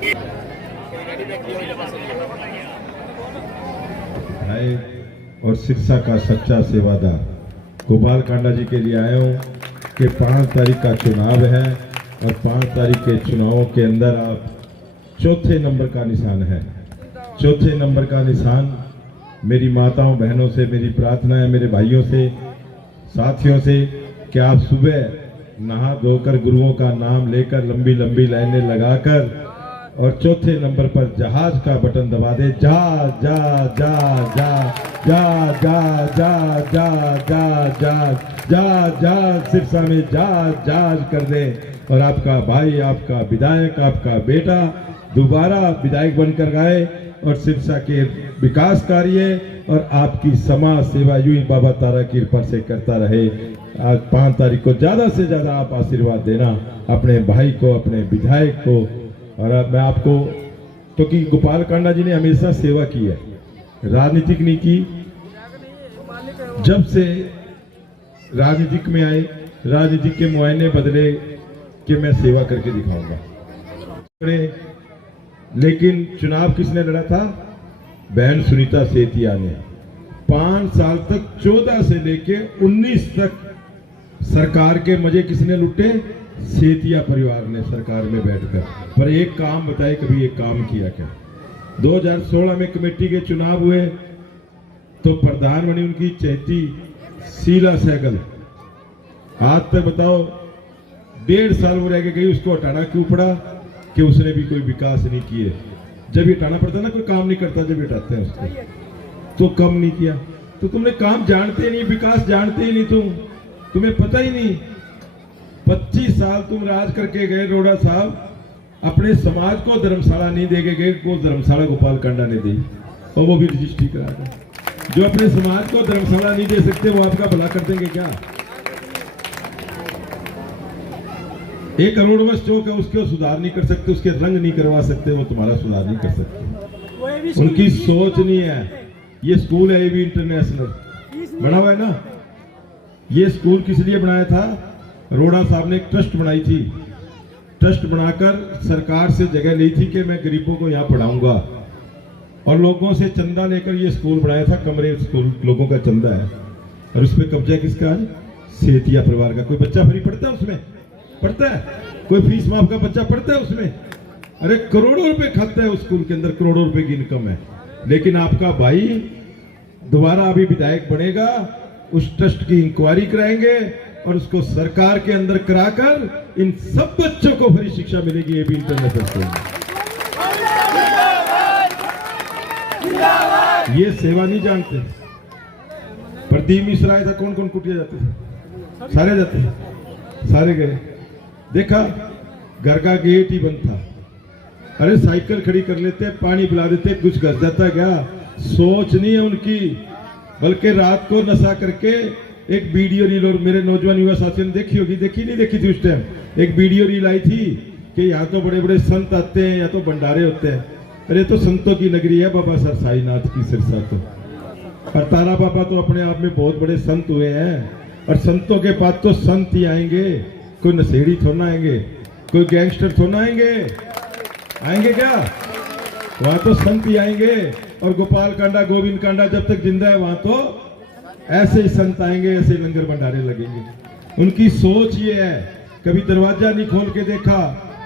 है और सिरसा का सच्चा सेवादार गोपाल कांडा जी के लिए आया हूँ कि 5 तारीख का चुनाव है और 5 तारीख के चुनावों के अंदर आप चौथे नंबर का निशान है। चौथे नंबर का निशान मेरी माताओं बहनों से मेरी प्रार्थना है, मेरे भाइयों से साथियों से, कि आप सुबह नहा धोकर गुरुओं का नाम लेकर लंबी लंबी लाइनें लगाकर और चौथे नंबर पर जहाज का बटन दबा दे। जा जा जा जा जा जा जा जा जा जा जा जा सिरसा में जा कर दे और आपका भाई, आपका विधायक, आपका बेटा दोबारा विधायक बनकर आए और सिरसा के विकास कार्य और आपकी समाज सेवा यूं ही बाबा तारा की कृपा से करता रहे। आज 5 तारीख को ज्यादा से ज्यादा आप आशीर्वाद देना अपने भाई को, अपने विधायक को। और अब मैं आपको, क्योंकि गोपाल कांडा जी ने हमेशा सेवा की है, राजनीतिक नहीं की। जब से राजनीतिक में आए, राजनीतिक के मुआयने बदले कि मैं सेवा करके दिखाऊंगा। लेकिन चुनाव किसने लड़ा था? बहन सुनीता सेतिया ने। 5 साल तक 14 से लेके 19 तक सरकार के मजे किसने लुटे? सेतिया परिवार ने सरकार में बैठकर। पर एक काम बताए, कभी एक काम किया क्या? 2016 में कमेटी के चुनाव हुए तो प्रधान बनी उनकी चहेती शीला सहगल। आज तक बताओ 1.5 साल वो रह के गई, उसको हटाना क्यों पड़ा? कि उसने भी कोई विकास नहीं किए। जब ये हटाना पड़ता ना, कोई काम नहीं करता, जब हटाते हैं उसको तो कम नहीं किया। तो तुमने काम जानते नहीं, विकास जानते ही नहीं, तुम्हें पता ही नहीं। 25 साल तुम राज करके गए रोड़ा साहब, अपने समाज को धर्मशाला नहीं दे के गए। वो धर्मशाला गोपाल कांडा ने दी और वो भी रजिस्ट्री करा कर। जो अपने समाज को धर्मशाला नहीं दे सकते वो आपका भला कर देंगे क्या? 1 करोड़ चौक है, उसके सुधार नहीं कर सकते, उसके रंग नहीं करवा सकते, वो तुम्हारा सुधार नहीं कर सकते। उनकी सोच नहीं है। ये स्कूल है, ये भी इंटरनेशनल बना हुआ है ना। ये स्कूल किस लिए बनाया था? रोड़ा साहब ने एक ट्रस्ट बनाई थी। ट्रस्ट बनाकर सरकार से जगह ली थी कि मैं गरीबों को यहाँ पढ़ाऊंगा और लोगों से चंदा लेकर ये स्कूल बनाया था। कमरे स्कूल लोगों का चंदा है और उस पर कब्जा किसका? सेतिया परिवार का। कोई बच्चा फ्री पढ़ता है उसमें? पढ़ता है? कोई फीस माफ का बच्चा पढ़ता है उसमें? अरे करोड़ों रुपए खाता है उस स्कूल के अंदर, करोड़ों रुपए की इनकम है। लेकिन आपका भाई दोबारा अभी विधायक बनेगा, उस ट्रस्ट की इंक्वायरी कराएंगे और उसको सरकार के अंदर कराकर इन सब बच्चों को फ्री शिक्षा मिलेगी। ये भी इंटरनेशनल स्कूल में। ये सेवा नहीं जानते। प्रदीप मिश्रा आया था, कौन कौन कुटिया जाते थे? सारे जाते थे, सारे गए। देखा घर का गेट ही बंद था। अरे साइकिल खड़ी कर लेते, पानी पिला देते, कुछ घस जाता क्या? सोच नहीं है उनकी। बल्कि रात को नशा करके एक वीडियो रील, और मेरे नौजवान युवा साथियों ने देखी होगी, देखी नहीं देखी थी उस टाइम, एक वीडियो रील आई थी कि यहाँ तो बड़े बड़े संत आते हैं, या तो भंडारे होते हैं। अरे तो संतों की नगरी है बाबा सर साईनाथ की सिरसा तो। और तारा बाबा तो अपने आप में बहुत बड़े संत हुए हैं और संतों के पास तो संत ही आएंगे। कोई नशेड़ी थोड़ा आएंगे, कोई गैंगस्टर थोड़ा आएंगे। आएंगे क्या? वहां तो संत ही आएंगे। और गोपाल कांडा, गोविंद कांडा जब तक जिंदा है वहां तो ऐसे ही संत आएंगे, ऐसे लंगर भंडारे लगेंगे। उनकी सोच ये है, कभी दरवाजा नहीं खोल के देखा,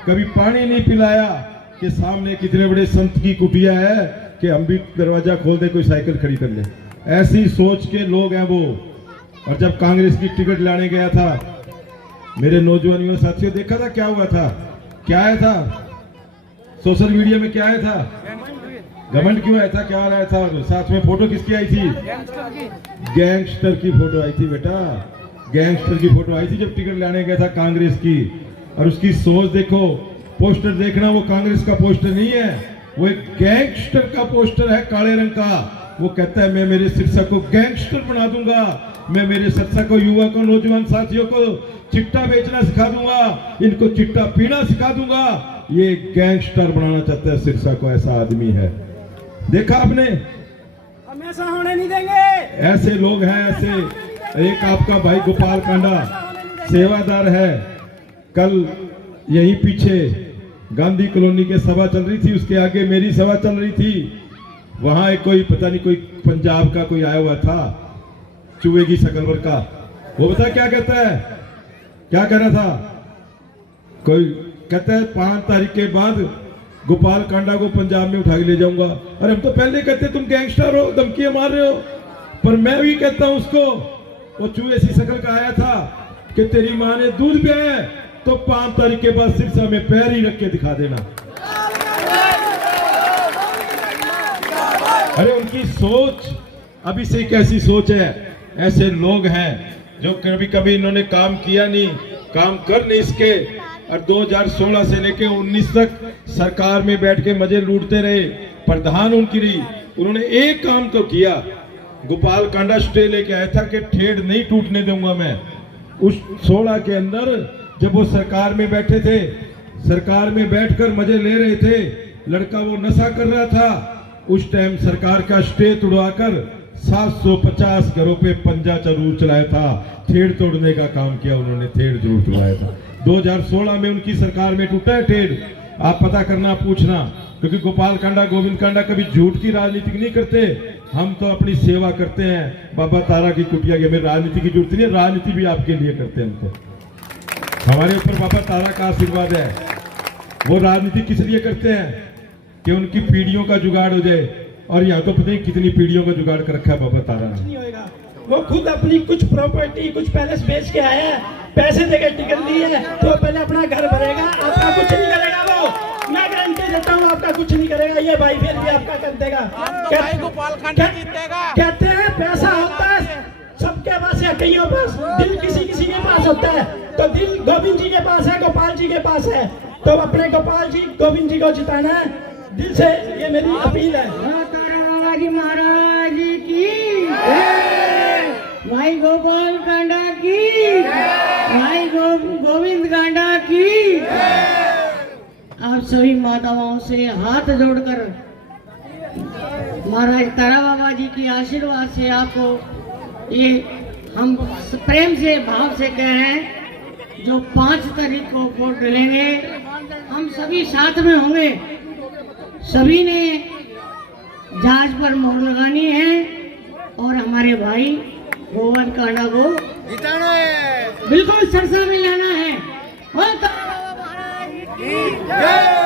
कभी पानी नहीं पिलाया कि सामने कितने बड़े संत की कुटिया है कि हम भी दरवाजा खोल दे, कोई साइकिल खड़ी कर ले। ऐसी सोच के लोग हैं वो। और जब कांग्रेस की टिकट लाने गया था, मेरे नौजवान युवा साथियों, देखा था क्या हुआ था? क्या आया था सोशल मीडिया में? क्या आया था? घमंड क्यों आया था? क्या आ रहा था? साथ में फोटो किसकी आई थी? गैंगस्टर की फोटो आई थी बेटा, गैंगस्टर की फोटो आई थी जब टिकट लाने गया था कांग्रेस की। और उसकी सोच देखो, पोस्टर देखना, वो कांग्रेस का पोस्टर नहीं है, वो एक गैंगस्टर का पोस्टर है, काले रंग का। वो कहता है मैं मेरे सिरसा को गैंगस्टर बना दूंगा, मैं मेरे सिरसा को, युवा को, नौजवान साथियों को चिट्टा बेचना सिखा दूंगा, इनको चिट्टा पीना सिखा दूंगा। ये गैंगस्टर बनाना चाहता है सिरसा को, ऐसा आदमी है। देखा आपने? हम ऐसा होने नहीं देंगे। ऐसे लोग हैं, ऐसे। एक आपका भाई गोपाल कांडा सेवादार है। कल यहीं पीछे गांधी कॉलोनी के सभा चल रही थी, उसके आगे मेरी सभा चल रही थी। वहां एक कोई पता नहीं कोई पंजाब का कोई आया हुआ था, चूहे की शक्ल पर का। वो बता क्या कहता है, क्या कह रहा था, कोई कहता है 5 तारीख के बाद गोपाल कांडा को पंजाब में उठा के ले जाऊंगा। अरे हम तो पहले कहते तुम गैंगस्टर हो, धमकियां मार रहे हो, पर मैं भी कहता हूं उसको, वो चूहे सी शक्ल का आया था कि तेरी माँ ने दूध पिया है तो 5 तारीख के बाद सिरसा में पैर ही रख के दिखा देना। अरे उनकी सोच अभी से कैसी सोच है। ऐसे लोग हैं जो कभी कभी इन्होंने काम किया नहीं, काम कर नहीं इसके, और 2016 से लेके 19 तक सरकार में बैठ के मजे लूटते रहे, प्रधान उनकी रही। उन्होंने एक काम तो किया, गोपाल कांडा स्टे लेके आया था कि ठेड़ नहीं टूटने दूंगा मैं। उस 16 के अंदर जब वो सरकार में बैठे थे, सरकार में बैठकर मजे ले रहे थे, लड़का वो नशा कर रहा था, उस टाइम सरकार का स्टे तुड़वाकर 750 घरों पे पंजा जरूर चलाया था, ठेड़ तोड़ने का काम किया उन्होंने, ठेड़ जरूर तोड़ाया था। 2016 में उनकी सरकार में टूटा है ठेड़, आप पता करना, पूछना, क्योंकि गोपाल कांडा, गोविंद कांडा कभी झूठ की राजनीति नहीं करते। हम तो अपनी सेवा करते हैं बाबा तारा की कुटिया के, मेरी राजनीति की जरूरत नहीं है, राजनीति भी आपके लिए करते हैं। हम तो हमारे ऊपर बाबा तारा का आशीर्वाद है। वो राजनीति किस लिए करते हैं कि उनकी पीढ़ियों का जुगाड़ हो जाए, और यहाँ तो पता नहीं कितनी पीढ़ियों का जुगाड़ कर रखा है बाबा तारा ने। नहीं होएगा, वो खुद अपनी कुछ प्रॉपर्टी, कुछ पैलेस बेच के आया है, पैसे देकर टिकट ली है, तो पहले अपना घर भरेगा, आपका कुछ नहीं करेगा वो, मैं गारंटी देता हूँ आपका कुछ नहीं करेगा ये भाई, फिर भी आपका कर देगा। कहते हैं पैसा होता है सबके पास या कईयों पास, दिल किसी किसी के पास होता है, तो दिल गोविंद जी के पास है, गोपाल जी के पास है, तो अपने गोपाल जी, गोविंद जी को जिताना है दिल से, ये मेरी अपील है। बाबा जी महाराज की, भाई गोपाल कांडा की, भाई गोविंद कांडा की। आप सभी माताओं से हाथ जोड़कर महाराज तारा बाबा जी की आशीर्वाद से आपको ये हम प्रेम से, भाव से कह रहे हैं, जो 5 तारीख को वोट लेंगे, हम सभी साथ में होंगे। सभी ने जहाज पर मोहर लगानी है और हमारे भाई गोविंद कांडा को जिताना है, बिल्कुल सरसा में लाना है। और तारा बाबा महाराज की जय।